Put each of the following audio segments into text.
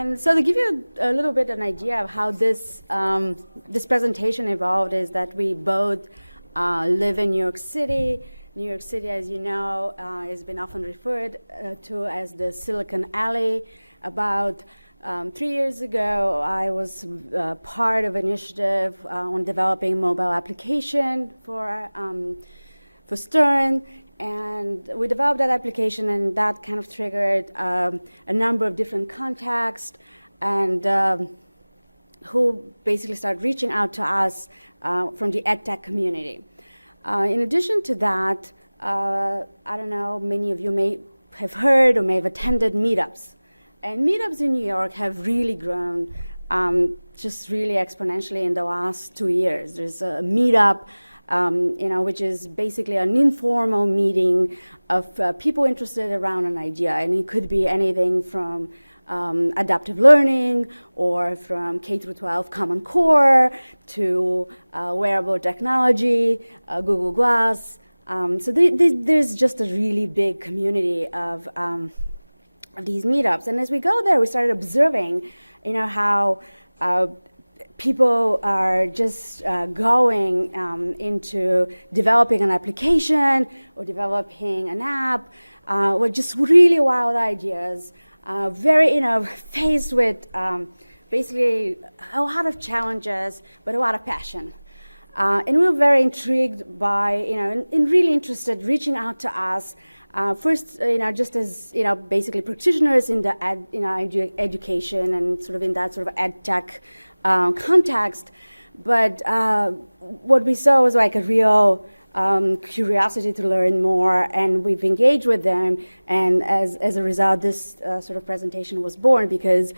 And so to give you a little bit an idea of how this presentation evolved is that we both live in New York City. New York City, as you know, has been often referred to as the Silicon Alley. About 3 years ago, I was part of an initiative on developing mobile application for Stern. And we developed that application, and that kind of triggered a number of different contacts, and who basically started reaching out to us from the EdTech community. In addition to that, I don't know, many of you may have heard or may have attended meetups. And meetups in New York have really grown just really exponentially in the last 2 years. There's a meetup which is basically an informal meeting of people interested around an idea. And it could be anything from adaptive learning or from K through 12 Common Core to wearable technology, Google Glass. So there's just a really big community of these meetups. And as we go there, we started observing, how people are just going into developing an application or developing an app with just really wild ideas, very, faced with basically a lot of challenges, but a lot of passion. And we were very intrigued by, and really interested, reaching out to us. First, just as, basically practitioners in the education and sort of in that sort of ed tech context, but what we saw was like a real curiosity to learn more, and we've engaged with them, and as a result, this sort of presentation was born, because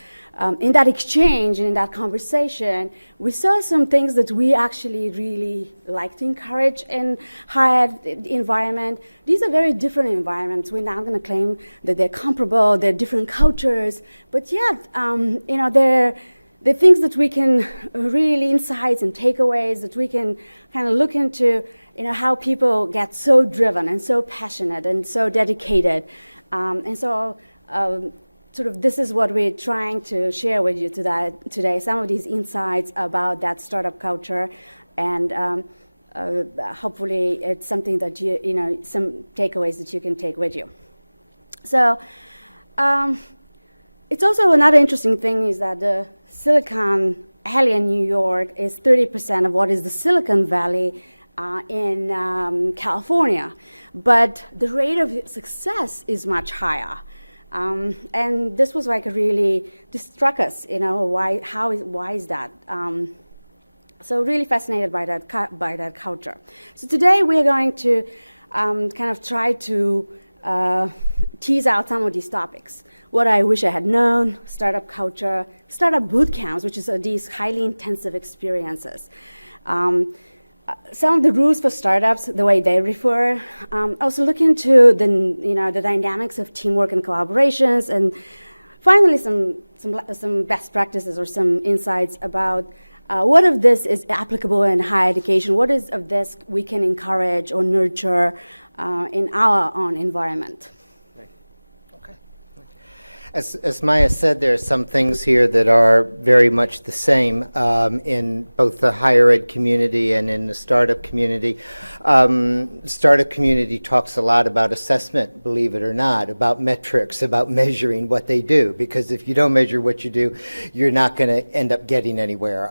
in that exchange and in that conversation, we saw some things that we actually really like to encourage in higher ed environment. These are very different environments. We're not going to claim that they're comparable, they're different cultures, but yet, they're the things that we can really insights and takeaways that we can kind of look into, how people get so driven and so passionate and so dedicated. And so sort of this is what we're trying to share with you today, some of these insights about that startup culture. And hopefully it's something that some takeaways that you can take with you. So it's also another interesting thing is that the Silicon Alley in New York is 30% of what is the Silicon Valley in California, but the rate of success is much higher. And this was like this struck us, why is that? So really fascinated by that culture. So today we are going to kind of try to tease out some of these topics. What I wish I had known, startup culture, startup boot camps, which is these highly intensive experiences. Some of the rules for startups, the way they refer. Also look into the dynamics of teamwork and collaborations, and finally some best practices or some insights about what of this is applicable in higher education, what is of this we can encourage or nurture in our own environment. As Maya said, there are some things here that are very much the same in both the higher ed community and in the startup community. Startup community talks a lot about assessment, believe it or not, about metrics, about measuring what they do, because if you don't measure what you do, you're not going to end up getting anywhere.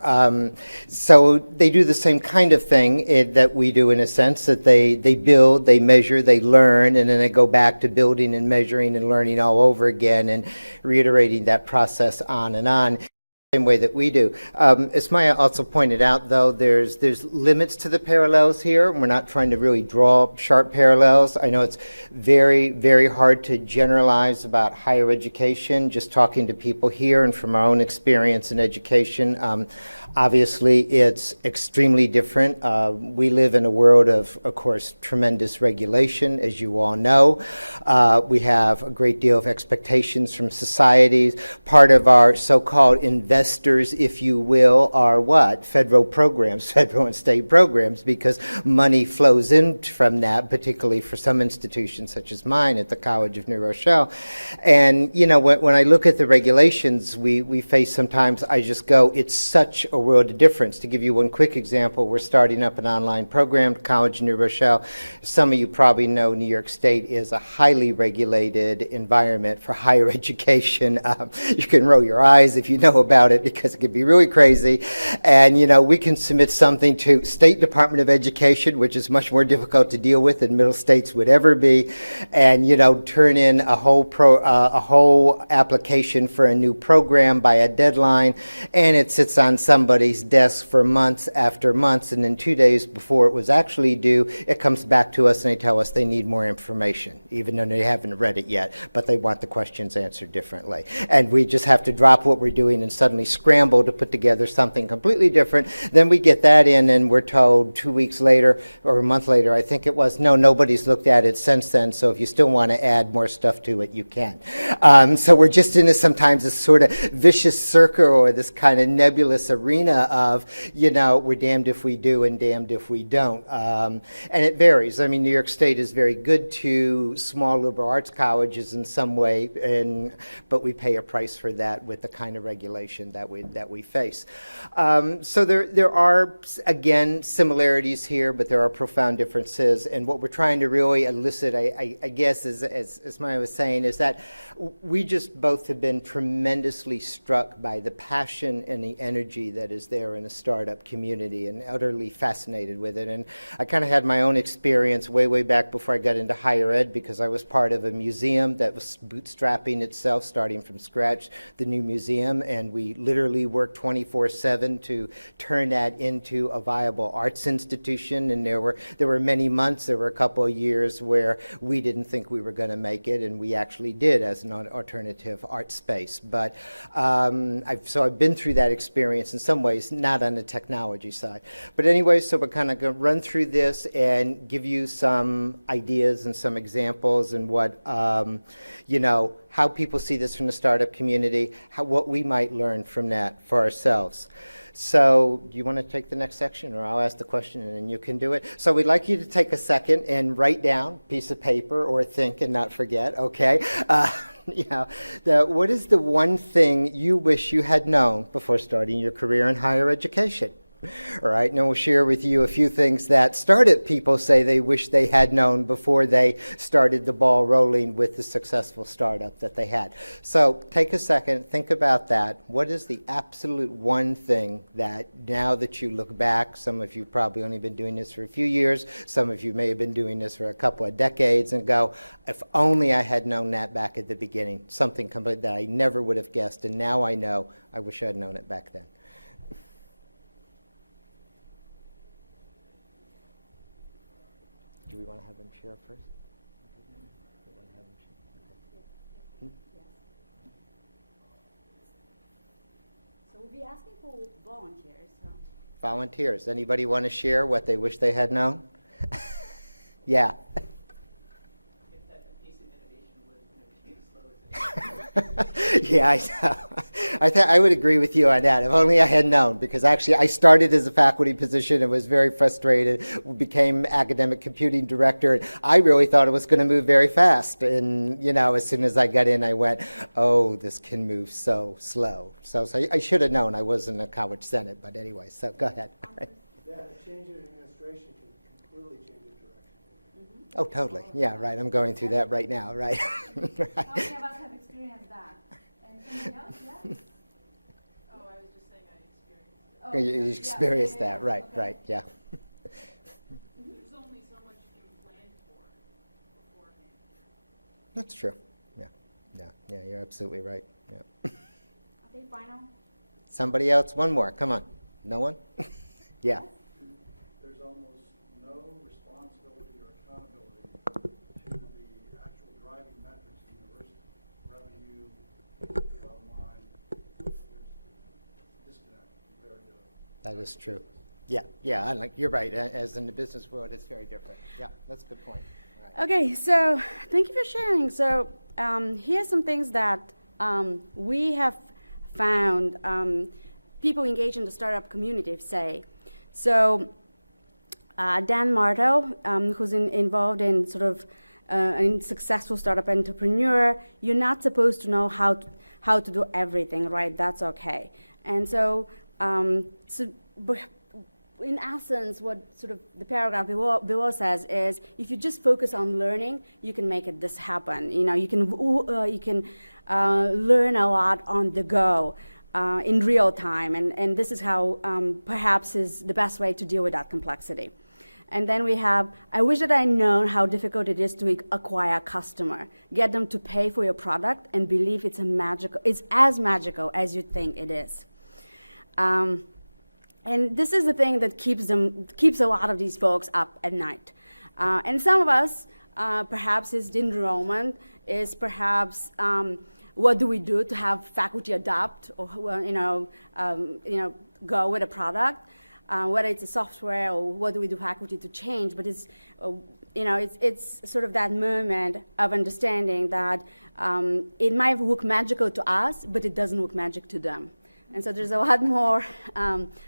So they do the same kind of thing that we do, in a sense, that they build, they measure, they learn, and then they go back to building and measuring and learning all over again, and reiterating that process on and on. Same way that we do. As Maya also pointed out, though, there's limits to the parallels here. We're not trying to really draw sharp parallels. I know it's very, very hard to generalize about higher education, just talking to people here and from our own experience in education. Obviously, it's extremely different. We live in a world of course, tremendous regulation, as you all know. We have a great deal of expectations from societies. Part of our so-called investment investors, if you will, are what? Federal programs, federal and state programs, because money flows in from that, particularly for some institutions such as mine at the College of New Rochelle. And, you know, when I look at the regulations we face sometimes, I just go, it's such a world of difference. To give you one quick example, we're starting up an online program, College of New Rochelle. Some of you probably know New York State is a highly regulated environment for higher education. You can roll your eyes if you know about it because it can be really crazy. And, you know, we can submit something to State Department of Education, which is much more difficult to deal with than middle states would ever be, and, you know, turn in a whole application for a new program by a deadline, and it sits on somebody's desk for months after months, and then 2 days before it was actually due, it comes back to us and they tell us they need more information, even though they haven't read it yet, but they want the questions answered differently. And we just have to drop what we're doing and suddenly scramble to put together something completely different. Then we get that in and we're told 2 weeks later, or a month later, I think it was, no, nobody's looked at it since then, so if you still want to add more stuff to it, you can. So we're just in sometimes this sort of vicious circle or this kind of nebulous arena of, you know, we're damned if we do and damned if we don't. And it varies. I mean, New York State is very good to small liberal arts colleges in some way, but we pay a price for that with the kind of regulation that we face. So there are, again, similarities here, but there are profound differences. And what we're trying to really elicit, I guess, as Maya was saying, is that we just both have been tremendously struck by the passion and the energy that is there in a startup community and utterly fascinated with it. And I kind of had my own experience way back before I got into higher ed, because I was part of a museum that was bootstrapping itself, starting from scratch, the new museum, and we literally worked 24/7 to turn that into a viable arts institution. And there were many months, there were a couple of years where we didn't think we were going to make it, and we actually did as an alternative art space. But so I've been through that experience in some ways, not on the technology side. But anyway, so we're kind of going to run through this and give you some ideas and some examples and what, you know, how people see this from the startup community, what we might learn from that for ourselves. So do you want to take the next section, or I'll ask the question and then you can do it? So we'd like you to take a second and write down a piece of paper, or think and not forget, okay? You know, what is the one thing you wish you had known before starting your career in higher education? All right, and we'll share with you a few things that startup people say they wish they had known before they started the ball rolling with the successful startup that they had. So take a second, think about that. What is the absolute one thing that now that you look back, some of you probably only been doing this for a few years, some of you may have been doing this for a couple of decades, and go, if only I had known that back at the beginning, something complete that I never would have guessed, and now I know, I wish I had known it back then. Do we want to have them share first? We want to have them share? Okay. So we'll be asking for volunteers. So. Volunteers. Anybody want to share what they wish they had known? Yeah. If that piece of innovation was slow as it Yeah, I know. I would agree with you on that. If only I had known, because actually I started as a faculty position and was very frustrated, became academic computing director, and I really thought it was going to move very fast. And, you know, as soon as I got in, I went, oh, this can move so slow. So I should have known. I was in the college senate, but anyway, so go ahead. Yeah, a change in administration can completely change the direction. Oh, totally. Yeah, right. I'm going through that right now, right? How many of us have experienced that? And somebody else? Yeah? Oh, I was just saying I experienced it. You experienced that, right, okay. right, yeah. There's only so much you can plan for beforehand. That's true. Yeah, you're absolutely right. Yeah. Okay, final. Somebody else? One more. Come on. No one? Yeah. There's almost no responsibility or accountability to the actual driving metrics of the university. Revenue, bottom line, there's disconnect compared to... That is true. Yeah, and like, you're right. As in the business world, it's very different. Yeah, that's a good point. All right. Okay, so thank you for sharing. So here's some things that we have found people engaged in the startup community say. So Dan Marto, who's involved in sort of a successful startup entrepreneur, you're not supposed to know how to do everything, right? That's okay. And so, in essence, what sort of the paragraph below says is, if you just focus on learning, you can make this happen. You know, you can learn a lot on the go in real time, and this is how perhaps is the best way to deal with that complexity. And then we have, I wish that I'd known how difficult it is to acquire a customer, get them to pay for your product, and believe it's as magical as you think it is. And this is the thing that keeps a lot of these folks up at night. And some of us, perhaps is enrollment, is perhaps what do we do to have faculty adopt or go with a product. Whether it's a software or what do we do faculty to change, but it's sort of that moment of understanding that it might look magical to us, but it doesn't look magic to them. And so there's a lot more.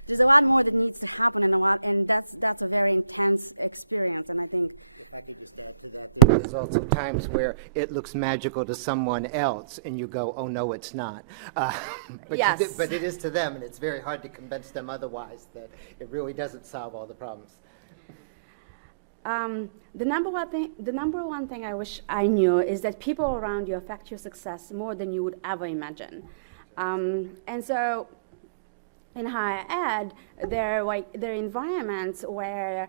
There's a lot more that needs to happen, and that's a very intense experience. And I think, if I could just add to that, there's also times where it looks magical to someone else, and you go, "Oh no, it's not." Yes. But it is to them, and it's very hard to convince them otherwise. It really doesn't solve all the problems. The number one thing I wish I knew is that people around you affect your success more than you would ever imagine. And so, in higher ed, there are environments where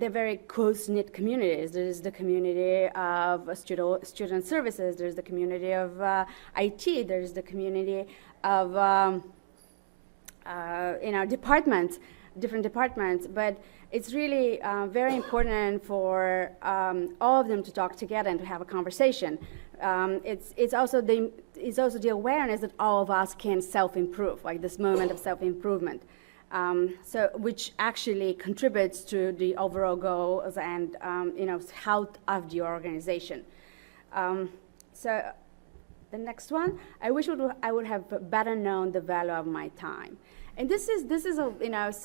they're very close-knit communities. There's the community of student services. There's the community of IT. There's the community of departments. Different departments, but it's really very important for all of them to talk together and to have a conversation. It's also the awareness that all of us can self-improve, like this moment of self-improvement, which actually contributes to the overall goals and health of the organization. So the next one, I wish I would have better known the value of my time. And this is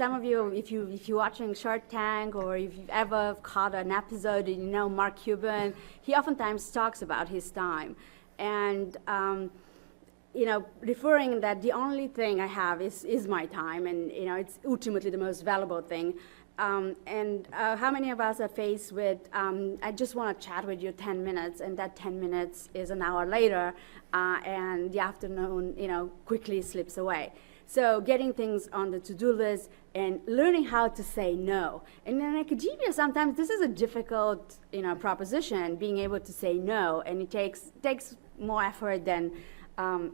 some of you, if you're watching Shark Tank or if you've ever caught an episode, Mark Cuban, he oftentimes talks about his time. And, referring that the only thing I have is my time, and, it's ultimately the most valuable thing. How many of us are faced with, I just want to chat with you 10 minutes, and that 10 minutes is an hour later, and the afternoon, quickly slips away. So getting things on the to-do list and learning how to say no. And in academia, sometimes this is a difficult, proposition, being able to say no, and it takes more effort than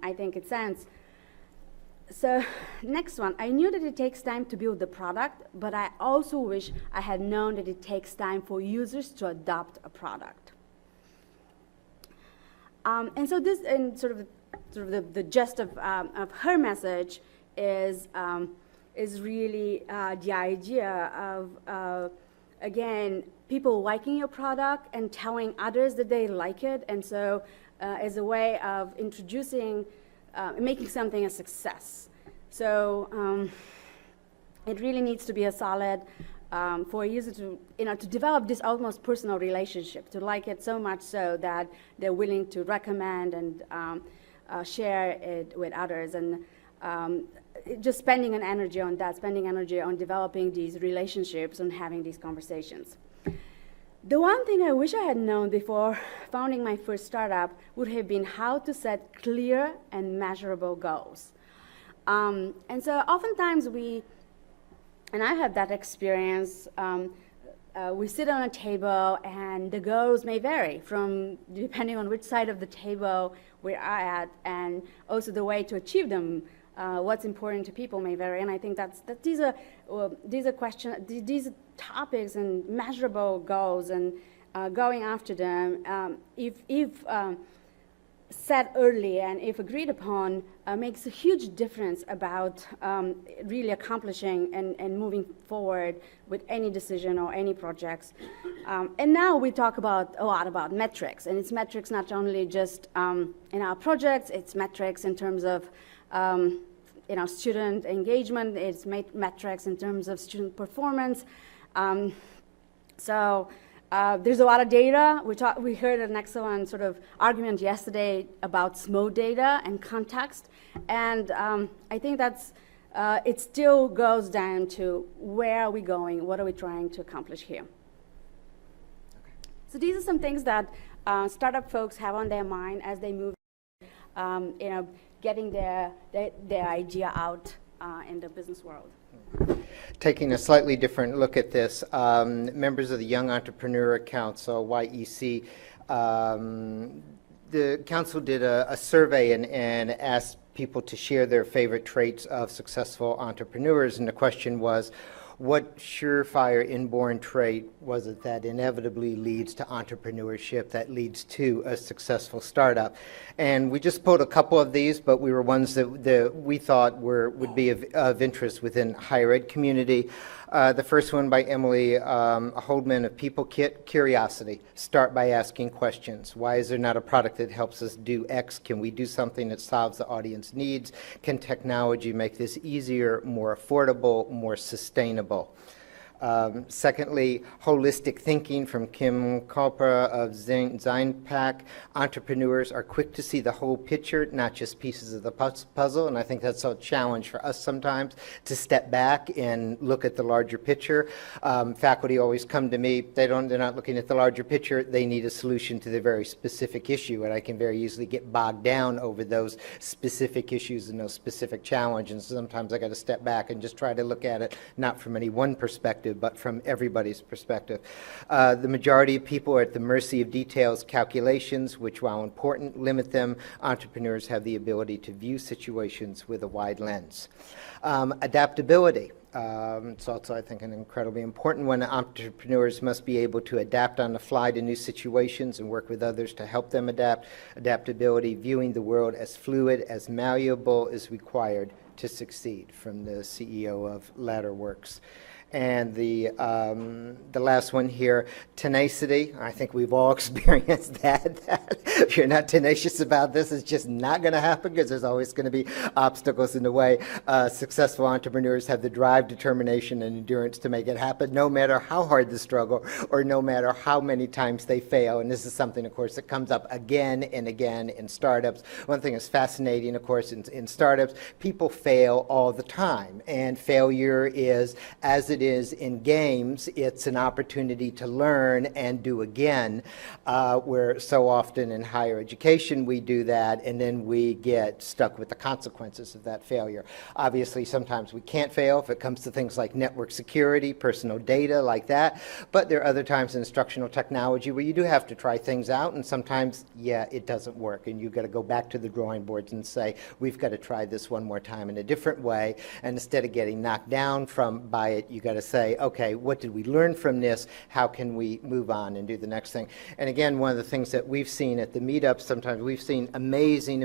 I think it sounds. So next one, I knew that it takes time to build the product, but I also wish I had known that it takes time for users to adopt a product. And so this, and sort of the gist of her message is really the idea of, again, people liking your product and telling others that they like it, and so as a way of introducing, making something a success. So it really needs to be a solid, for a user to develop this almost personal relationship, to like it so much so that they're willing to recommend and share it with others. And just spending an energy on that, spending energy on developing these relationships and having these conversations. The one thing I wish I had known before founding my first startup would have been how to set clear and measurable goals. And so oftentimes and I have that experience, we sit on a table and the goals may vary depending on which side of the table we are at, and also the way to achieve them. What's important to people may vary, and I think these are topics and measurable goals, and going after them, if set early and if agreed upon, makes a huge difference about really accomplishing and moving forward with any decision or any project. And now we talk a lot about metrics, and it's metrics not only just in our projects, it's metrics in terms of student engagement, it's metrics in terms of student performance. There's a lot of data. We heard an excellent sort of argument yesterday about SMO data and context, and I think it still goes down to where are we going, what are we trying to accomplish here. So these are some things that startup folks have on their mind as they move, getting their idea out in the business world. Taking a slightly different look at this, members of the Young Entrepreneur Council, YEC, the council did a survey and asked people to share their favorite traits of successful entrepreneurs, and the question was, what surefire inborn trait was it that inevitably leads to entrepreneurship, that leads to a successful startup? And we just pulled a couple of these, but we were ones that we thought would be of interest within higher ed community. The first one by Emily Holdman of People Kit, curiosity. Start by asking questions. Why is there not a product that helps us do X? Can we do something that solves the audience needs? Can technology make this easier, more affordable, more sustainable? Secondly, holistic thinking from Kim Kalpa of Zinpac. Entrepreneurs are quick to see the whole picture, not just pieces of the puzzle, and I think that's a challenge for us sometimes to step back and look at the larger picture. Faculty always come to me, they're not looking at the larger picture, they need a solution to the very specific issue, and I can very easily get bogged down over those specific issues and those specific challenges. Sometimes I got to step back and just try to look at it not from any one perspective, but from everybody's perspective. The majority of people are at the mercy of details, calculations, which, while important, limit them. Entrepreneurs have the ability to view situations with a wide lens. Adaptability. It's also, I think, an incredibly important one. Entrepreneurs must be able to adapt on the fly to new situations and work with others to help them adapt. Adaptability, viewing the world as fluid, as malleable, is required to succeed, from the CEO of Ladderworks. And the last one here, tenacity. I think we've all experienced that. If you're not tenacious about this, it's just not going to happen because there's always going to be obstacles in the way. Successful entrepreneurs have the drive, determination, and endurance to make it happen, no matter how hard the struggle or no matter how many times they fail. And this is something, of course, that comes up again and again in startups. One thing that's fascinating, of course, in startups, people fail all the time. And failure is, as it is in games, it's an opportunity to learn and do again. Where so often in higher education we do that, and then we get stuck with the consequences of that failure. Obviously, sometimes we can't fail if it comes to things like network security, personal data, like that. But there are other times in instructional technology where you do have to try things out, and sometimes, yeah, it doesn't work, and you've got to go back to the drawing boards and say, we've got to try this one more time in a different way. And instead of getting knocked down by it, you've got to say, okay, what did we learn from this? How can we move on and do the next thing? And again, one of the things that we've seen at the meetup, sometimes we've seen amazing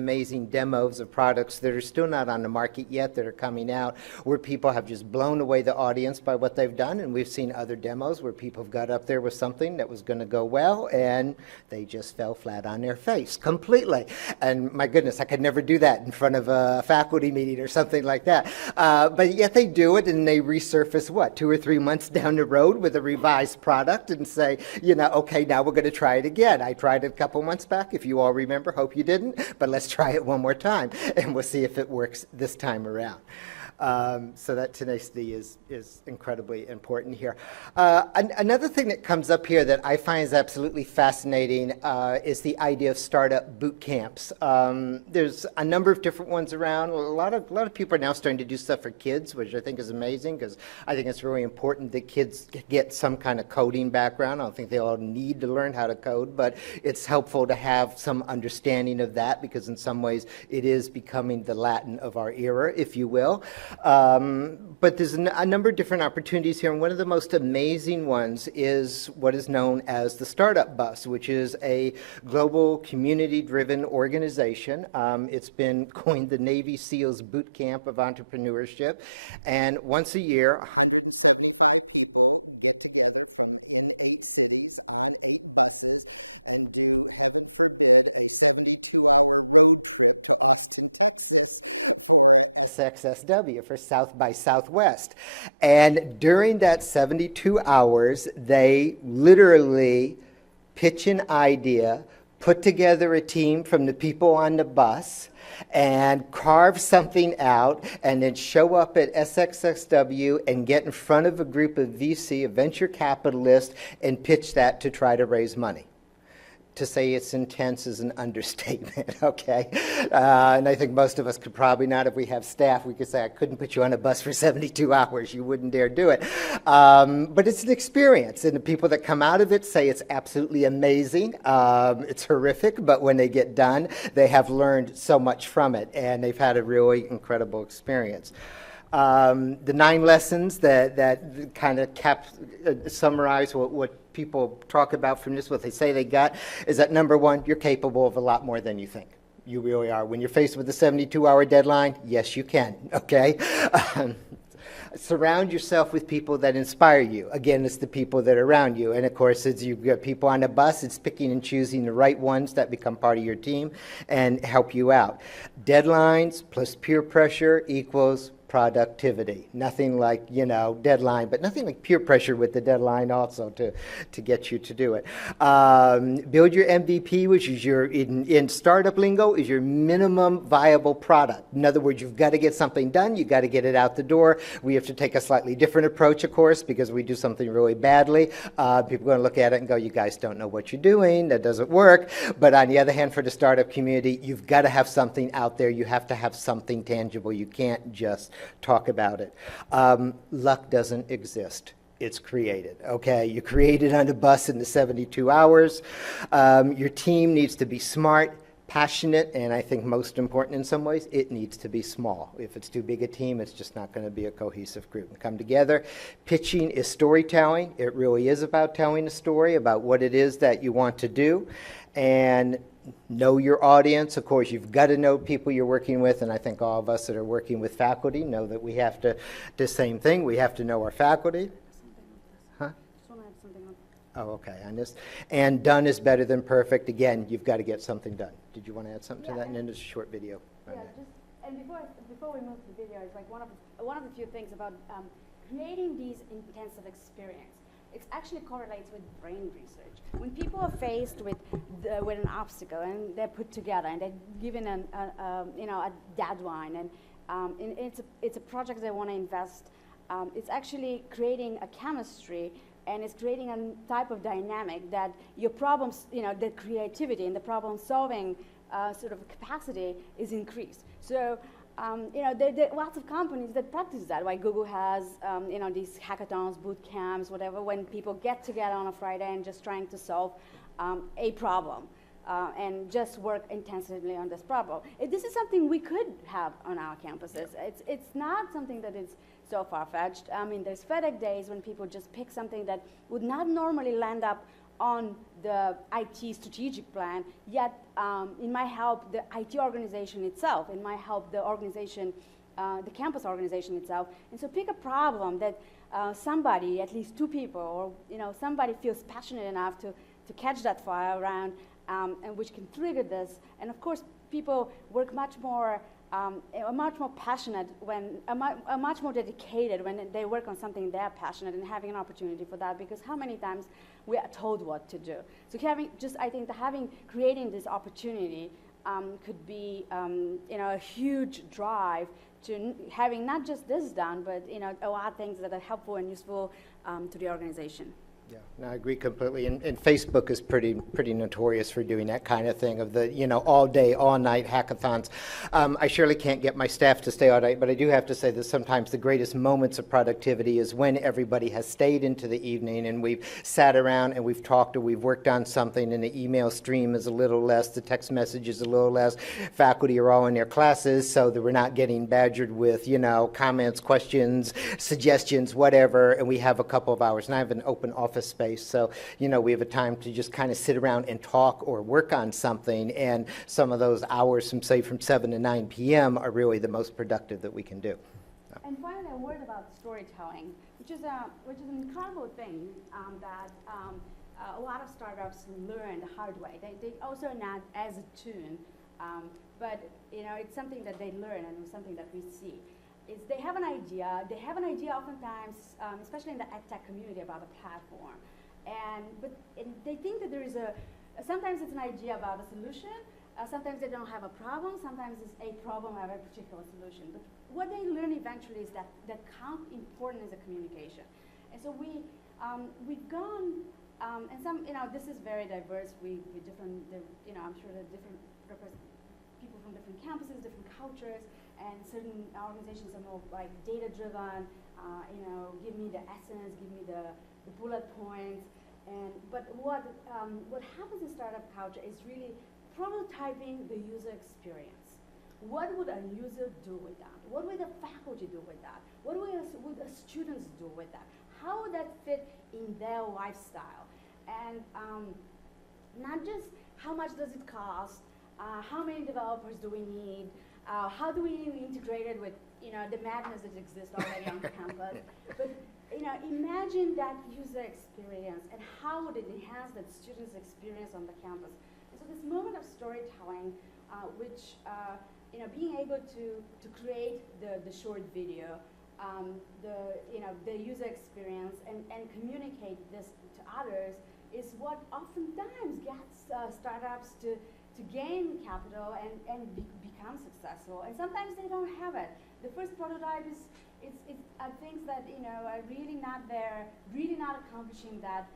demos of products that are still not on the market yet, that are coming out, where people have just blown away the audience by what they've done. And we've seen other demos where people got up there with something that was going to go well, and they just fell flat on their face completely. And my goodness, I could never do that in front of a faculty meeting or something like that. But yet they do it, and they resurface, 2 or 3 months down the road with a revised product and say, okay, now we're going to try it again. I tried it a couple months back, if you all remember. Hope you didn't, but let's try it one more time, and we'll see if it works this time around. So that tenacity is incredibly important here. Another thing that comes up here that I find is absolutely fascinating is the idea of startup boot camps. There's a number of different ones around. A lot of people are now starting to do stuff for kids, which I think is amazing, because I think it's really important that kids get some kind of coding background. I don't think they all need to learn how to code, but it's helpful to have some understanding of that, because in some ways it is becoming the Latin of our era, if you will. But there's a number of different opportunities here, and one of the most amazing ones is what is known as the Startup Bus, which is a global community-driven organization. It's been coined the Navy SEALs Boot Camp of Entrepreneurship, and once a year, 175 people get together from in 8 cities on 8 buses and do, heaven forbid, a 72-hour road trip to Austin, Texas for And during that 72 hours, they literally pitch an idea, put together a team from the people on the bus, and carve something out, and then show up at SXSW and get in front of a group of VC, a venture capitalist, and pitch that to try to raise money. To say it's intense is an understatement, okay? And I think most of us could probably not, if we have staff, we could say, I couldn't put you on a bus for 72 hours. You wouldn't dare do it. But it's an experience, and the people that come out of it say it's absolutely amazing. It's horrific, but when they get done, they have learned so much from it, and they've had a really incredible experience. The 9 lessons that kind of summarize what people talk about from this, what they say they got, is that number 1, you're capable of a lot more than you think. You really are. When you're faced with a 72-hour deadline, yes, you can, okay? Surround yourself with people that inspire you. Again, it's the people that are around you. And of course, as you've got people on the bus, it's picking and choosing the right ones that become part of your team and help you out. Deadlines plus peer pressure equals productivity. Nothing like, deadline, but nothing like peer pressure with the deadline also to get you to do it. Build your MVP, which is your, in startup lingo, is your minimum viable product. In other words, you've got to get something done, you've got to get it out the door. We have to take a slightly different approach, of course, because we do something really badly. People are going to look at it and go, you guys don't know what you're doing, that doesn't work. But on the other hand, for the startup community, you've got to have something out there, you have to have something tangible, you can't just talk about it. Luck doesn't exist. It's created, okay? You create it on the bus in the 72 hours. Your team needs to be smart, passionate, and I think most important in some ways, it needs to be small. If it's too big a team, it's just not going to be a cohesive group. Come together. Pitching is storytelling. It really is about telling a story about what it is that you want to do. And know your audience. Of course, you've got to know people you're working with, and I think all of us that are working with faculty know that we have to, the same thing, we have to know our faculty. Huh? Just want to add something on. Oh, okay, on this. And done is better than perfect. Again, you've got to get something done. Did you want to add something to Yeah, that? And then there's a short video. Yeah, and before we move to the video, it's like one of the few things about creating these intensive experience. It actually correlates with brain research. When people are faced with an obstacle and they're put together and they're given a deadline and it's a project they want to invest, it's actually creating a chemistry and it's creating a type of dynamic that your problems, the creativity and the problem-solving sort of capacity is increased. So. There are lots of companies that practice that, like Google has, these hackathons, boot camps, whatever, when people get together on a Friday and just trying to solve a problem and just work intensively on this problem. This is something we could have on our campuses. It's not something that is so far-fetched. I mean, there's FedEx days when people just pick something that would not normally land up on the IT strategic plan, yet it might help the IT organization itself, it might help the organization, the campus organization itself. And so pick a problem that somebody, at least 2 people, or somebody feels passionate enough to catch that fire around, and which can trigger this. And of course, people work much more passionate much more dedicated when they work on something they're passionate and having an opportunity for that, because how many times we are told what to do. So creating this opportunity could be a huge drive to having not just this done, but a lot of things that are helpful and useful to the organization. Yeah, no, I agree completely. And Facebook is pretty notorious for doing that kind of thing of the, all day, all night hackathons. I surely can't get my staff to stay all night, but I do have to say that sometimes the greatest moments of productivity is when everybody has stayed into the evening and we've sat around and we've talked or we've worked on something, and the email stream is a little less, the text message is a little less. Faculty are all in their classes so that we're not getting badgered with, comments, questions, suggestions, whatever, and we have a couple of hours. And I have an open office space, so we have a time to just kind of sit around and talk or work on something, and some of those hours from 7 to 9 p.m. are really the most productive that we can do. And finally, a word about storytelling, which is an incredible thing that a lot of startups learn the hard way. They also not as attuned, but it's something that they learn and something that we see. is they have an idea. They have an idea oftentimes, especially in the EdTech community, about a platform. And they think that there is sometimes it's an idea about a solution. Sometimes they don't have a problem. Sometimes it's a problem have a particular solution. But what they learn eventually is that how important is the communication. And so we've gone, and some, this is very diverse. We different, I'm sure there are different people from different campuses, different cultures, and certain organizations are more like data-driven. Give me the essence, give me the bullet points. But what happens in startup culture is really prototyping the user experience. What would a user do with that? What would the faculty do with that? What would the students do with that? How would that fit in their lifestyle? And not just how much does it cost, how many developers do we need, how do we integrate it with the madness that exists already on campus, but imagine that user experience and how would it enhance that student's experience on the campus. And so this moment of storytelling, which being able to create the short video, the user experience and communicate this to others is what oftentimes gets startups to gain capital and become successful. And sometimes they don't have it. The first prototype is things that are really not there, really not accomplishing that.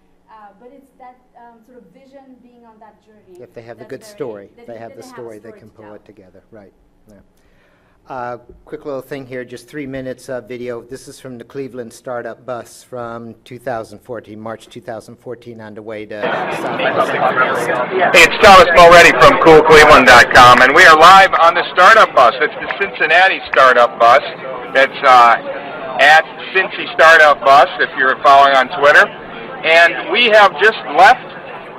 But it's that sort of vision being on that journey. If they have the good story, they have the story, they can pull it together. Right. Yeah. Quick little thing here, just 3 minutes of video. This is from the Cleveland Startup Bus from 2014, March 2014, on the way to South. Hey, it's Thomas Mulready from CoolCleveland.com, and we are live on the Startup Bus. It's the Cincinnati Startup Bus. It's at Cincy Startup Bus if you're following on Twitter. And we have just left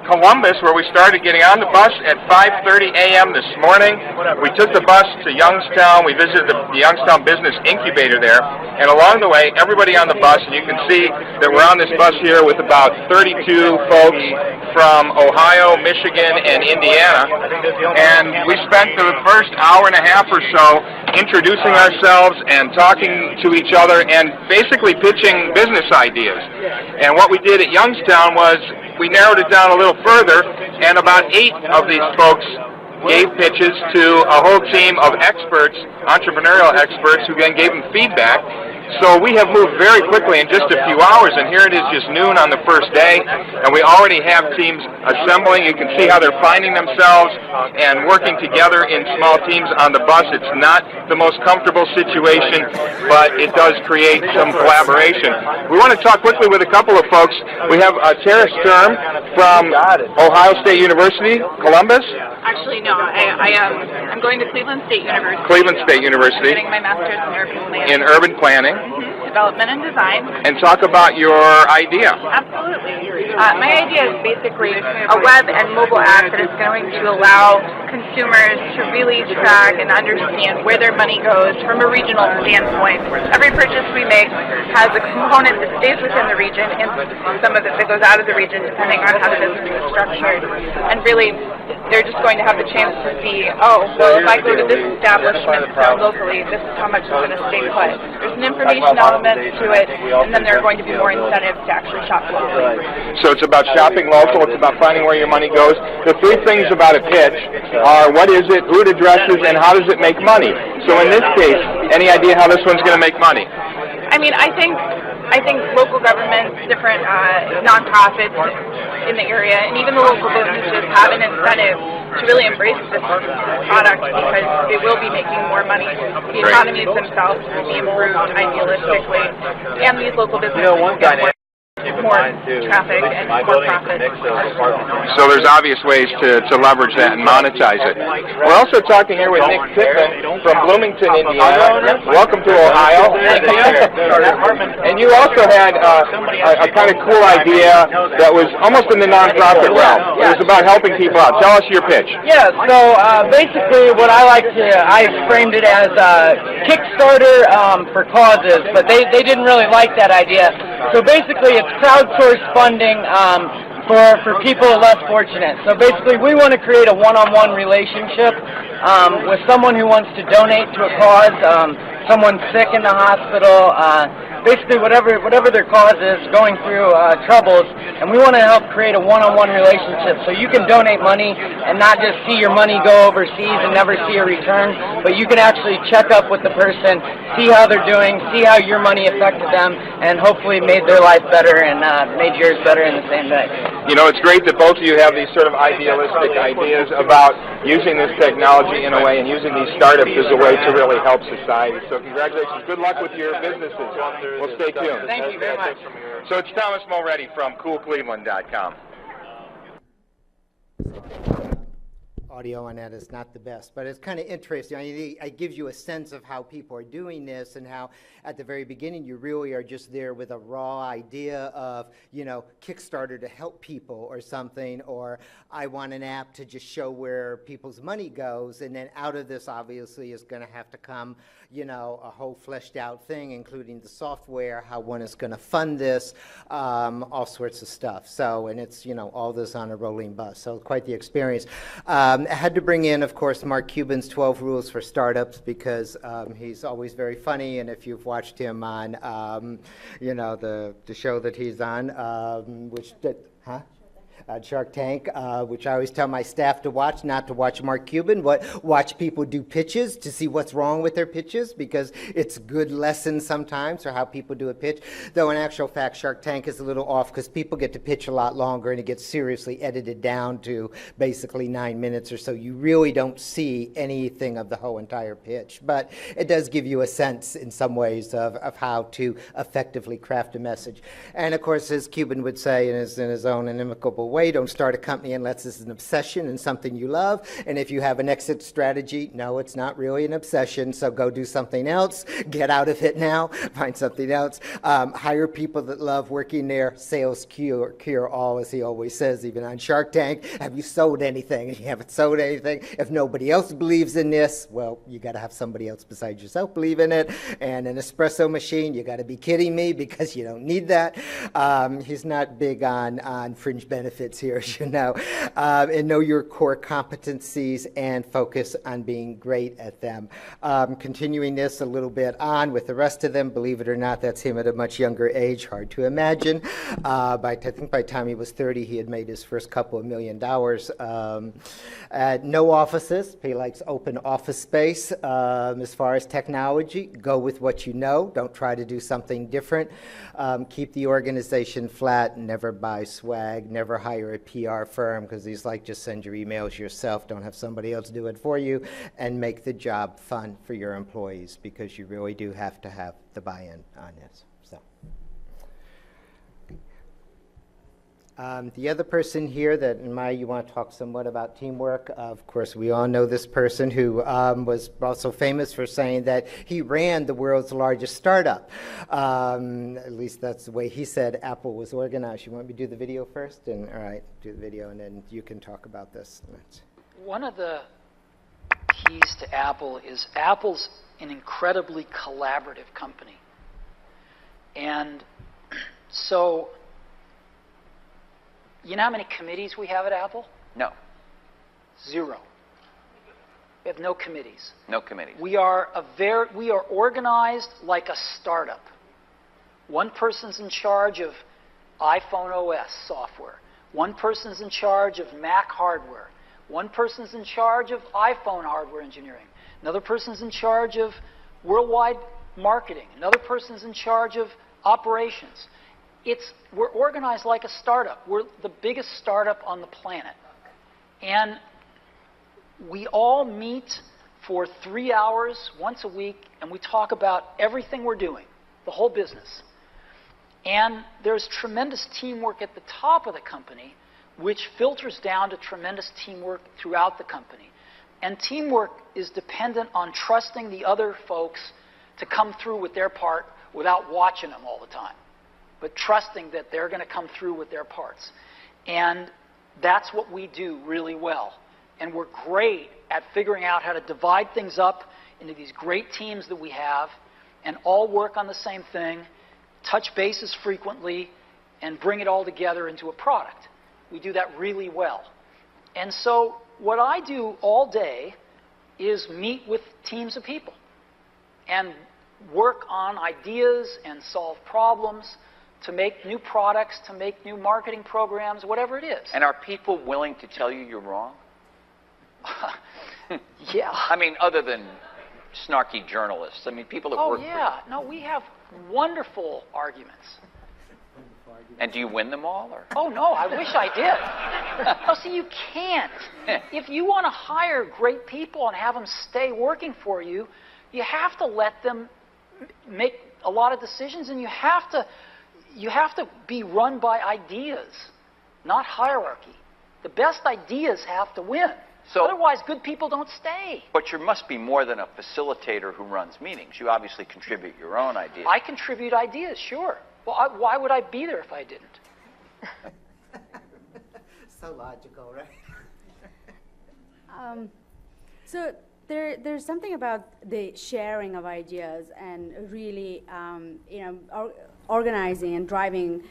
Columbus, where we started getting on the bus at 5:30 a.m. this morning. We took the bus to Youngstown. We visited the Youngstown Business Incubator there. And along the way, everybody on the bus, and you can see that we're on this bus here with about 32 folks from Ohio, Michigan, and Indiana. And we spent the first hour and a half or so introducing ourselves and talking to each other and basically pitching business ideas. And what we did at Youngstown was we narrowed it down a little further, and about 8 of these folks gave pitches to a whole team of experts, entrepreneurial experts, who then gave them feedback. So we have moved very quickly in just a few hours, and here it is just noon on the first day, and we already have teams assembling. You can see how they're finding themselves and working together in small teams on the bus. It's not the most comfortable situation, but it does create some collaboration. We want to talk quickly with a couple of folks. We have Tara Sturm from Ohio State University, Columbus. Actually, no. I'm going to Cleveland State University. Cleveland State University. Getting my master's in urban planning. In urban planning. Development and design. And talk about your idea. Absolutely. My idea is basically a web and mobile app that is going to allow consumers to really track and understand where their money goes from a regional standpoint. Every purchase we make has a component that stays within the region and some of it that goes out of the region depending on how the business is structured. And really, they're just going to have the chance to see, oh, well, if I go to this establishment locally, this is how much is going to stay put. There's an information element to it, and then there are going to be more incentives to actually shop locally. So it's about shopping local, it's about finding where your money goes. The 3 things about a pitch are what is it, who it addresses, and how does it make money. So in this case, any idea how this one's going to make money? I mean, I think local governments, different nonprofits in the area, and even the local businesses have an incentive to really embrace this product because they will be making more money. The economies themselves will be improved idealistically, and these local businesses will get more traffic and more profit. So there's obvious ways to leverage that and monetize it. We're also talking here with Nick Pittman from Bloomington, Indiana. Welcome to Ohio. And you also had a kind of cool idea that was almost in the nonprofit realm. It was about helping people out. Tell us your pitch. Yeah, so basically what I framed it as Kickstarter for causes, but they didn't really like that idea. So basically it's crowdsourced funding for people less fortunate. So basically we want to create a one-on-one relationship with someone who wants to donate to a cause, someone sick in the hospital, basically whatever their cause is, going through troubles, and we want to help create a one-on-one relationship so you can donate money and not just see your money go overseas and never see a return, but you can actually check up with the person, see how they're doing, see how your money affected them, and hopefully made their life better and made yours better in the same way. You know, it's great that both of you have these sort of idealistic ideas about using this technology in a way and using these startups as a way to really help society. So congratulations. Good luck with your businesses. We'll stay tuned. Thank you very much. So it's Thomas Mulready from CoolCleveland.com. Audio on that is not the best, but it's kind of interesting. I mean, it gives you a sense of how people are doing this and how at the very beginning you really are just there with a raw idea of, you know, Kickstarter to help people or something, or I want an app to just show where people's money goes, and then out of this obviously is going to have to come, you know, a whole fleshed out thing, including the software, how one is going to fund this, all sorts of stuff. So, and it's, you know, all this on a rolling bus. So quite the experience. I had to bring in, of course, Mark Cuban's 12 Rules for Startups because he's always very funny, and if you've watched him on, you know, the show that he's on, Shark Tank, which I always tell my staff to watch, not to watch Mark Cuban, but watch people do pitches to see what's wrong with their pitches, because it's good lessons sometimes for how people do a pitch. Though in actual fact, Shark Tank is a little off because people get to pitch a lot longer and it gets seriously edited down to basically 9 minutes or so. You really don't see anything of the whole entire pitch, but it does give you a sense in some ways of how to effectively craft a message. And of course, as Cuban would say in his own inimicable way, don't start a company unless it's an obsession and something you love. And if you have an exit strategy, no, it's not really an obsession, so go do something else. Get out of it now. Find something else. Hire people that love working there. Sales cure all, as he always says, even on Shark Tank. Have you sold anything? If you haven't sold anything, if nobody else believes in this, well, you got to have somebody else besides yourself believe in it. And an espresso machine, you got to be kidding me, because you don't need that. He's not big on fringe benefits here, as you know, and know your core competencies and focus on being great at them. Continuing this a little bit on with the rest of them, believe it or not, that's him at a much younger age, hard to imagine. I think by the time he was 30, he had made his first couple of $1 million. No offices. He likes open office space. As far as technology, go with what you know. Don't try to do something different. Keep the organization flat. Never buy swag. Never hire a PR firm, because he's like, just send your emails yourself. Don't have somebody else do it for you. And make the job fun for your employees, because you really do have to have the buy-in on this. So. The other person here that, you want to talk somewhat about teamwork. Of course, we all know this person who was also famous for saying that he ran the world's largest startup. At least that's the way he said Apple was organized. You want me to do the video first? And all right, do the video, and then you can talk about this. One of the keys to Apple is Apple's an incredibly collaborative company. And so, you know how many committees we have at Apple? No. 0. We have no committees. No committees. We are organized like a startup. One person's in charge of iPhone OS software. One person's in charge of Mac hardware. One person's in charge of iPhone hardware engineering. Another person's in charge of worldwide marketing. Another person's in charge of operations. We're organized like a startup. We're the biggest startup on the planet. And we all meet for 3 hours once a week, and we talk about everything we're doing, the whole business. And there's tremendous teamwork at the top of the company, which filters down to tremendous teamwork throughout the company. And teamwork is dependent on trusting the other folks to come through with their part without watching them all the time, but trusting that they're going to come through with their parts. And that's what we do really well. And we're great at figuring out how to divide things up into these great teams that we have and all work on the same thing, touch bases frequently, and bring it all together into a product. We do that really well. And so what I do all day is meet with teams of people and work on ideas and solve problems to make new products, to make new marketing programs, whatever it is. And are people willing to tell you you're wrong? Yeah. I mean, other than snarky journalists. I mean, people that Oh, work yeah. No, we have wonderful arguments. for you. And do you win them all? Or? Oh, no, I wish I did. No, see, you can't. If you want to hire great people and have them stay working for you, you have to let them make a lot of decisions, and you have to be run by ideas, not hierarchy. The best ideas have to win. So, otherwise, good people don't stay. But you must be more than a facilitator who runs meetings. You obviously contribute your own ideas. I contribute ideas, sure. Well, why would I be there if I didn't? So logical, right? So there's something about the sharing of ideas and really, organizing and driving,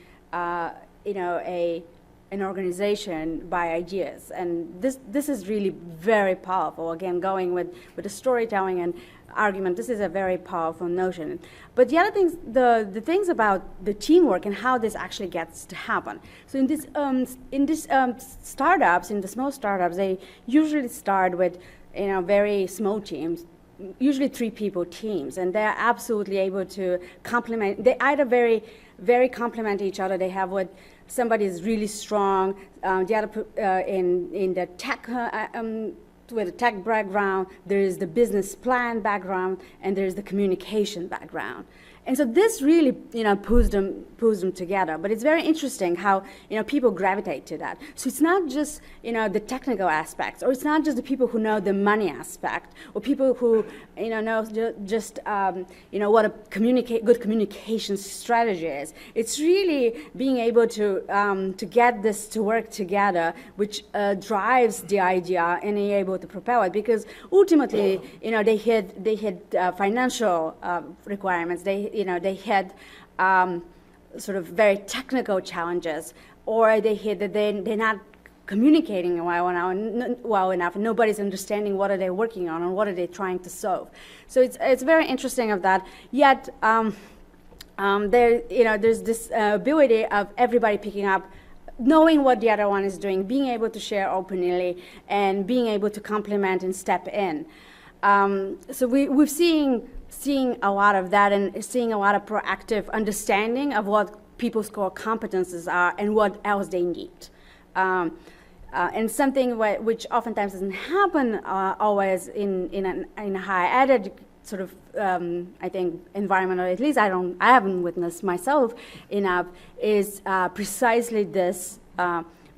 an organization by ideas, and this is really very powerful. Again, going with the storytelling and argument, this is a very powerful notion. But the other things, the things about the teamwork and how this actually gets to happen. So in this startups, in the small startups, they usually start with very small teams, usually 3 people teams, and they're absolutely able to complement. They either very complement each other. They have what somebody is really strong, the other in the tech, with a tech background, there is the business plan background, and there is the communication background. And so this really, pulls them together. But it's very interesting how, people gravitate to that. So it's not just, the technical aspects, or it's not just the people who know the money aspect, or people who, know just, what a good communication strategy is. It's really being able to get this to work together, which drives the idea and are able to propel it. Because ultimately, they hit financial requirements. They had sort of very technical challenges, or they hit that they're not communicating well enough, and nobody's understanding what are they working on and what are they trying to solve. So it's very interesting of that. Yet there's this ability of everybody picking up, knowing what the other one is doing, being able to share openly, and being able to complement and step in. So we've seeing a lot of that, and seeing a lot of proactive understanding of what people's core competences are and what else they need. And something which oftentimes doesn't happen always in a higher ed sort of I think environment, or at least I haven't witnessed myself enough, is precisely this,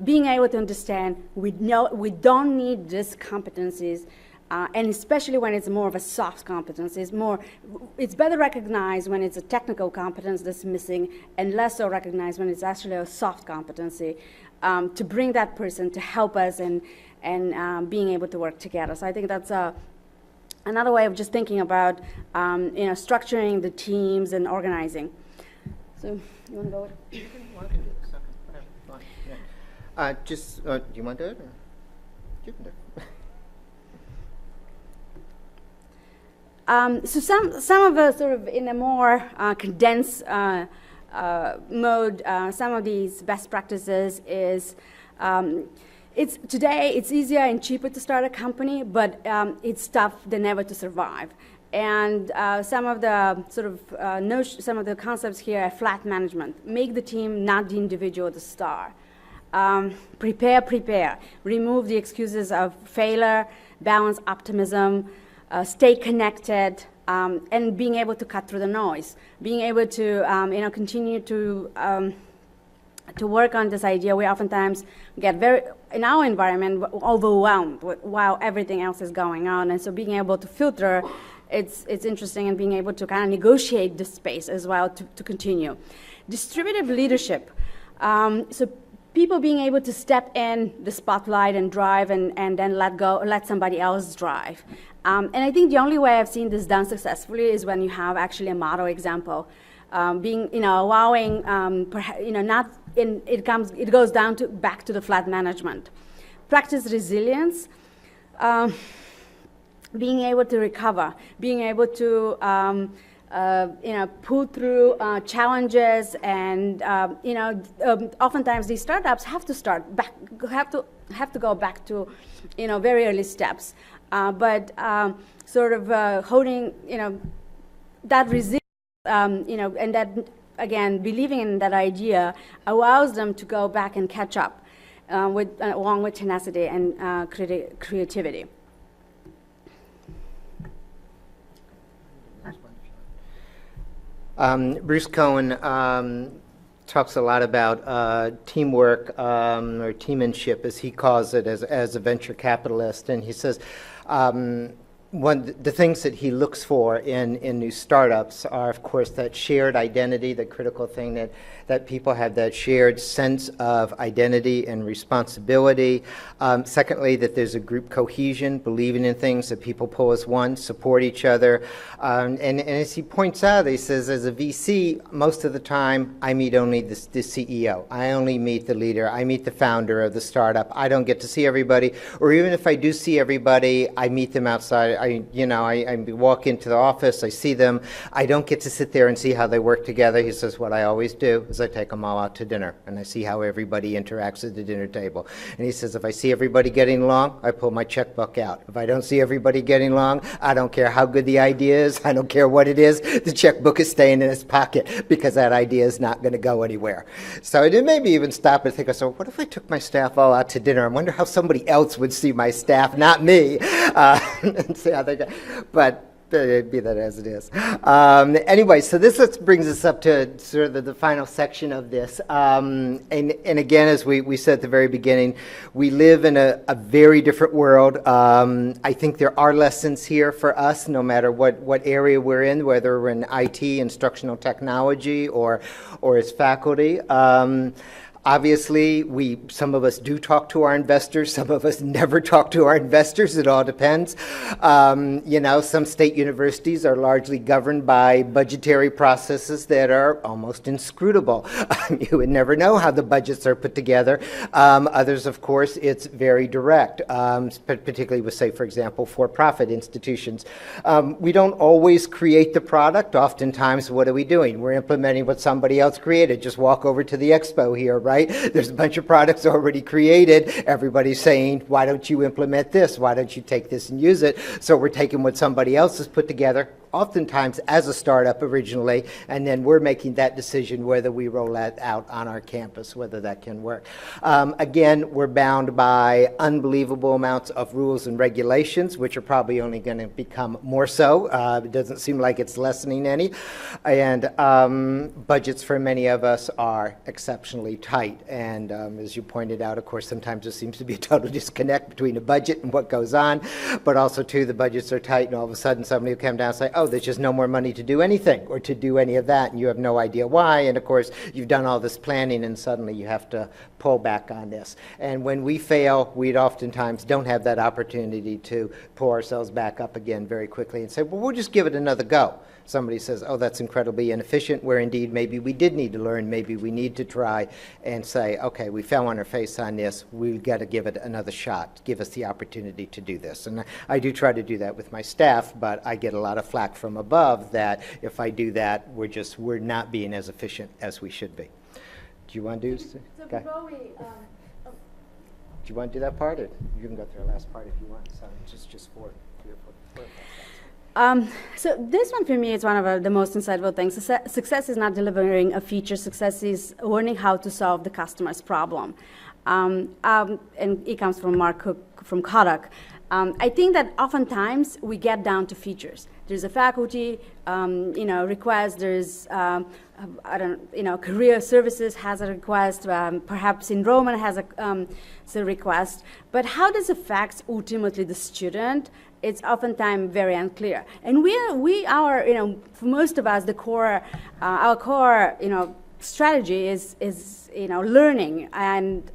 being able to understand we don't need these competencies. And especially when it's more of a soft competence, it's better recognized when it's a technical competence that's missing, and less so recognized when it's actually a soft competency, to bring that person to help us and being able to work together. So I think that's another way of just thinking about structuring the teams and organizing. So you want to go? You can do the second, whatever. Fine. Yeah. Do you want to do it? Or? You can do it. So some of the sort of in a more condensed mode, some of these best practices is today it's easier and cheaper to start a company, but it's tough than ever to survive. And some of the sort of some of the concepts here are flat management. Make the team, not the individual, the star. Prepare. Remove the excuses of failure. Balance optimism. Stay connected, and being able to cut through the noise, being able to continue to work on this idea. We oftentimes get in our environment, overwhelmed while everything else is going on, and so being able to filter, it's interesting, and being able to kind of negotiate the space as well to continue. Distributive leadership. So people being able to step in the spotlight and drive, and then let somebody else drive. And I think the only way I've seen this done successfully is when you have actually a model example, allowing, it goes down back to the flat management. Practice resilience. being able to recover, being able to pull through challenges, and oftentimes these startups have to go back to very early steps, but sort of holding that resilience, and that again believing in that idea allows them to go back and catch up along with tenacity and creativity. Bruce Cohen talks a lot about teamwork or teammanship, as he calls it, as a venture capitalist, and he says the things that he looks for in new startups are, of course, that shared identity, the critical thing that people have that shared sense of identity and responsibility. Secondly, that there's a group cohesion, believing in things, that people pull as one, support each other. And as he points out, he says, as a VC, most of the time, I meet only the CEO. I only meet the leader. I meet the founder of the startup. I don't get to see everybody. Or even if I do see everybody, I meet them outside. I walk into the office, I see them. I don't get to sit there and see how they work together. He says, what I always do is I take them all out to dinner, and I see how everybody interacts at the dinner table. And he says, if I see everybody getting along, I pull my checkbook out. If I don't see everybody getting along, I don't care how good the idea is. I don't care what it is. The checkbook is staying in his pocket because that idea is not going to go anywhere. So it made me even stop and think, so what if I took my staff all out to dinner? I wonder how somebody else would see my staff, not me, and see how they go. But be that as it is. Anyway, so this brings us up to sort of the final section of this. And again, as we said at the very beginning, we live in a very different world. I think there are lessons here for us, no matter what area we're in, whether we're in IT, instructional technology, or as faculty. Obviously, some of us do talk to our investors. Some of us never talk to our investors. It all depends. Some state universities are largely governed by budgetary processes that are almost inscrutable. You would never know how the budgets are put together. Others, of course, it's very direct, particularly with, say, for example, for-profit institutions. We don't always create the product. Oftentimes, what are we doing? We're implementing what somebody else created. Just walk over to the expo here, right? There's a bunch of products already created. Everybody's saying, why don't you implement this? Why don't you take this and use it? So we're taking what somebody else has put together, oftentimes as a startup originally, and then we're making that decision whether we roll that out on our campus, whether that can work. Again, we're bound by unbelievable amounts of rules and regulations, which are probably only going to become more so. It doesn't seem like it's lessening any. And budgets for many of us are exceptionally tight. And as you pointed out, of course, sometimes there seems to be a total disconnect between the budget and what goes on, but also, too, the budgets are tight, and all of a sudden somebody will come down and say, oh, there's just no more money to do anything or to do any of that, and you have no idea why. And of course, you've done all this planning, and suddenly you have to pull back on this. And when we fail, we oftentimes don't have that opportunity to pull ourselves back up again very quickly and say, well, we'll just give it another go. Somebody says, oh, that's incredibly inefficient, where indeed maybe we did need to learn, maybe we need to try and say, okay, we fell on our face on this, we've got to give it another shot, give us the opportunity to do this. And I do try to do that with my staff, but I get a lot of flack from above that if I do that, we're not being as efficient as we should be. Do you want to do So okay. before we, Do you want to do that part, or you can go through the last part if you want? So just four. So this one for me is one of the most insightful things. Success is not delivering a feature. Success is learning how to solve the customer's problem. And it comes from Mark Cook from Kodak. I think that oftentimes we get down to features. There's a faculty, request. There's, career services has a request. Perhaps enrollment has a request. But how does it affect ultimately the student? It's oftentimes very unclear. And we are, for most of us, our core, strategy is learning, and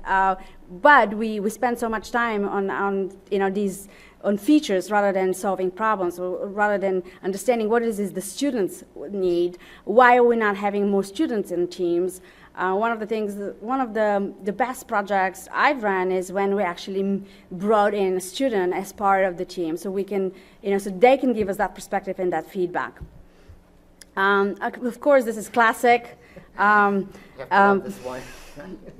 but we spend so much time on features rather than solving problems, or rather than understanding what it is the students need. Why are we not having more students in teams? One of the best projects I've run is when we actually brought in a student as part of the team, so we can, so they can give us that perspective and that feedback. Of course, this is classic. This one.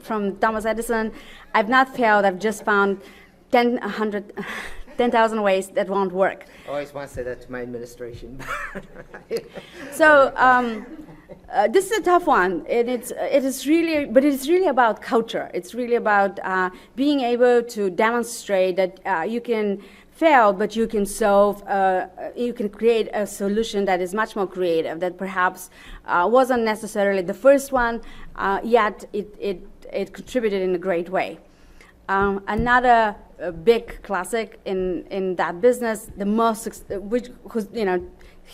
From Thomas Edison. I've not failed. I've just found 10,000 ways that won't work. I always want to say that to my administration. So this is a tough one. It is really about culture. It's really about being able to demonstrate that you can fail, but you can solve, you can create a solution that is much more creative, that perhaps wasn't necessarily the first one, yet it contributed in a great way. Another big classic in that business,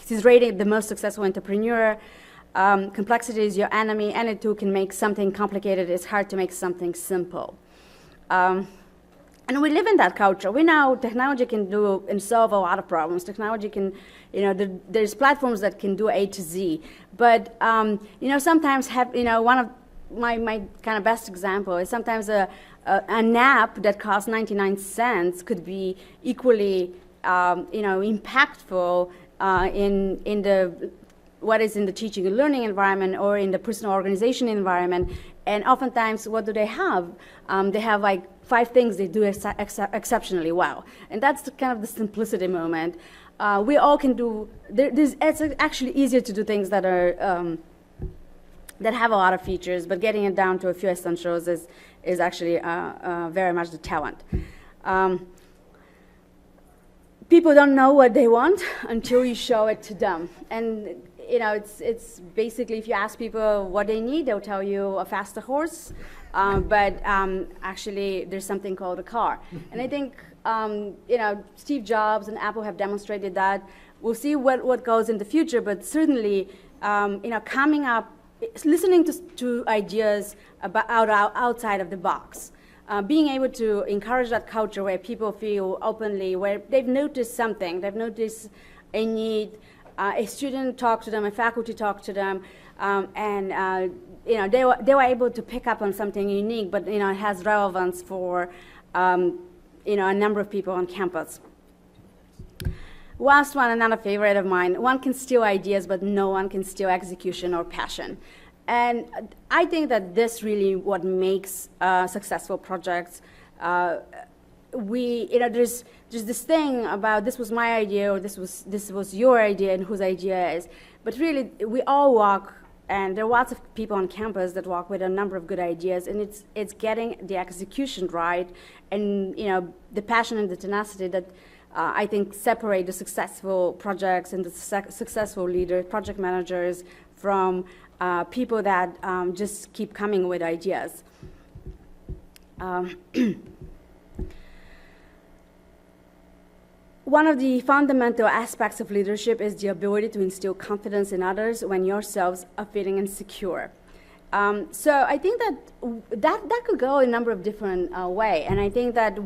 he's rated the most successful entrepreneur. Complexity is your enemy. Any tool can make something complicated. It's hard to make something simple. And we live in that culture. We know technology can do and solve a lot of problems. Technology can, there's platforms that can do A to Z. But, sometimes one of my kind of best example is sometimes an app that costs 99 cents could be equally, impactful in the what is in the teaching and learning environment or in the personal organization environment. And oftentimes, what do they have? They have like 5 things they do exceptionally well. And that's kind of the simplicity moment. We all can do, it's actually easier to do things that are, that have a lot of features, but getting it down to a few essentials is actually very much the talent. People don't know what they want until you show it to them. And it's basically, if you ask people what they need, they'll tell you a faster horse, but actually there's something called a car. And I think, Steve Jobs and Apple have demonstrated that. We'll see what goes in the future, but certainly, coming up, listening to ideas outside of the box. Being able to encourage that culture where people feel openly, where they've noticed something, they've noticed a need, a student talked to them, a faculty talked to them, and they were able to pick up on something unique, but it has relevance for a number of people on campus. Last one, another favorite of mine. One can steal ideas, but no one can steal execution or passion. And I think that this really what makes successful projects. There's this thing about this was my idea or this was your idea and whose idea is. But really, we all walk, and there are lots of people on campus that walk with a number of good ideas, and it's getting the execution right, and the passion and the tenacity that I think separate the successful projects and the successful leaders, project managers, from people that just keep coming with ideas. One of the fundamental aspects of leadership is the ability to instill confidence in others when yourselves are feeling insecure. So I think that could go a number of different ways, and I think that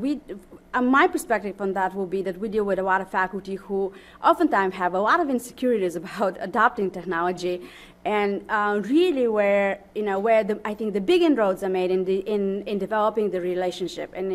my perspective on that will be that we deal with a lot of faculty who oftentimes have a lot of insecurities about adopting technology, and really where I think the big inroads are made in developing the relationship and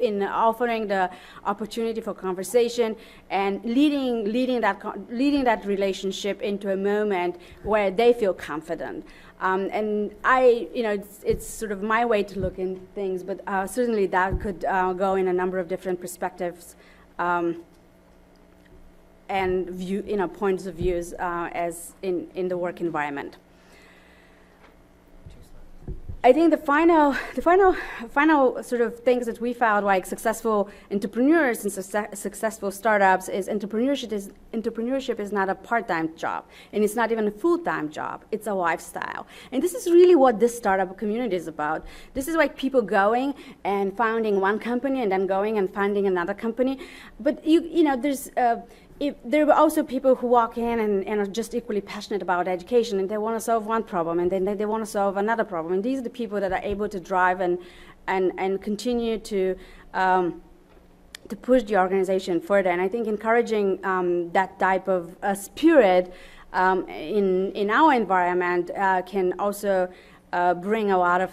in offering the opportunity for conversation and leading that relationship into a moment where they feel confident. And it's sort of my way to look in things, but certainly that could go in a number of different perspectives and points of views as in the work environment. I think the final sort of things that we found, like successful entrepreneurs and successful startups, is entrepreneurship is not a part-time job, and it's not even a full-time job. It's a lifestyle, and this is really what this startup community is about. This is like people going and founding one company and then going and founding another company, but there's. There are also people who walk in and are just equally passionate about education, and they want to solve one problem, and then they want to solve another problem. And these are the people that are able to drive and continue to push the organization further. And I think encouraging that type of spirit in our environment can also bring a lot of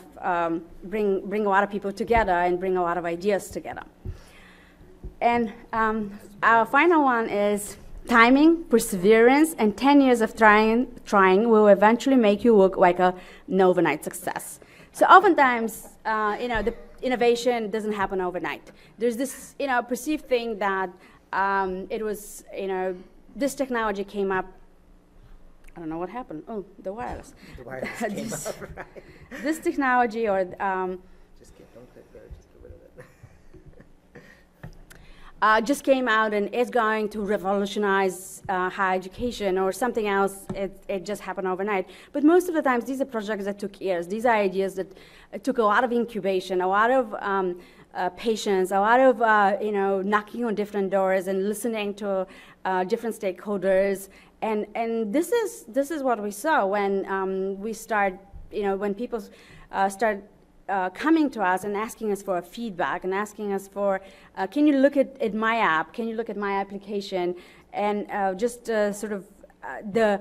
bring a lot of people together and bring a lot of ideas together. And our final one is timing, perseverance, and 10 years of trying will eventually make you look like an overnight success. So oftentimes, the innovation doesn't happen overnight. There's this, perceived thing that it was, this technology came up. I don't know what happened. Oh, the wireless. The wireless came up, right. This technology, or just don't click there. Just get rid of it. just came out and it's going to revolutionize higher education or something else. It just happened overnight. But most of the times, these are projects that took years. These are ideas that took a lot of incubation, a lot of patience, a lot of knocking on different doors and listening to different stakeholders. And this is what we saw when we start, when people start coming to us and asking us for feedback and asking us for, can you look at my app? Can you look at my application? And just sort of the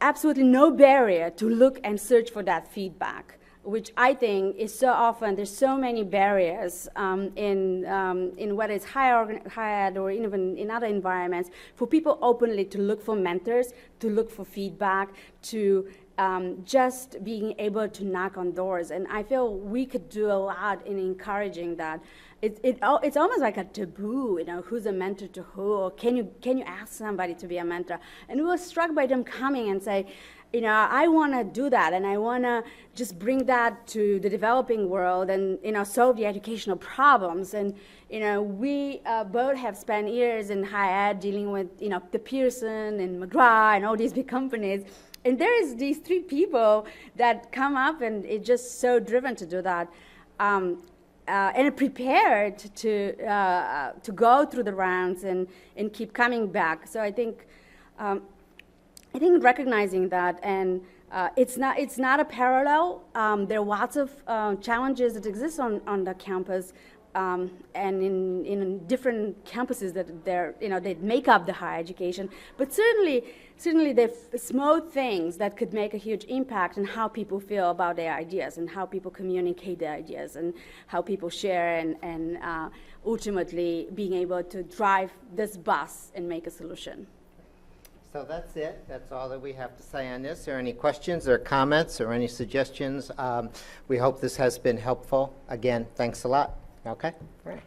absolutely no barrier to look and search for that feedback, which I think is so often, there's so many barriers in whether it's higher ed or even in other environments, for people openly to look for mentors, to look for feedback, to just being able to knock on doors. And I feel we could do a lot in encouraging that. It's almost like a taboo, who's a mentor to who, or can you ask somebody to be a mentor? And we were struck by them coming and say, I want to do that, and I want to just bring that to the developing world and, solve the educational problems. And, we both have spent years in higher ed dealing with, the Pearson and McGraw and all these big companies. And there is these three people that come up and it's just so driven to do that. And prepared to go through the rounds and keep coming back. So I think recognizing that, and it's not a parallel. There are lots of challenges that exist on the campus, and in different campuses that they make up the higher education. But certainly there are small things that could make a huge impact on how people feel about their ideas and how people communicate their ideas and how people share and ultimately being able to drive this bus and make a solution. So that's it. That's all that we have to say on this. Are there any questions or comments or any suggestions? We hope this has been helpful. Again, thanks a lot. Okay? All right.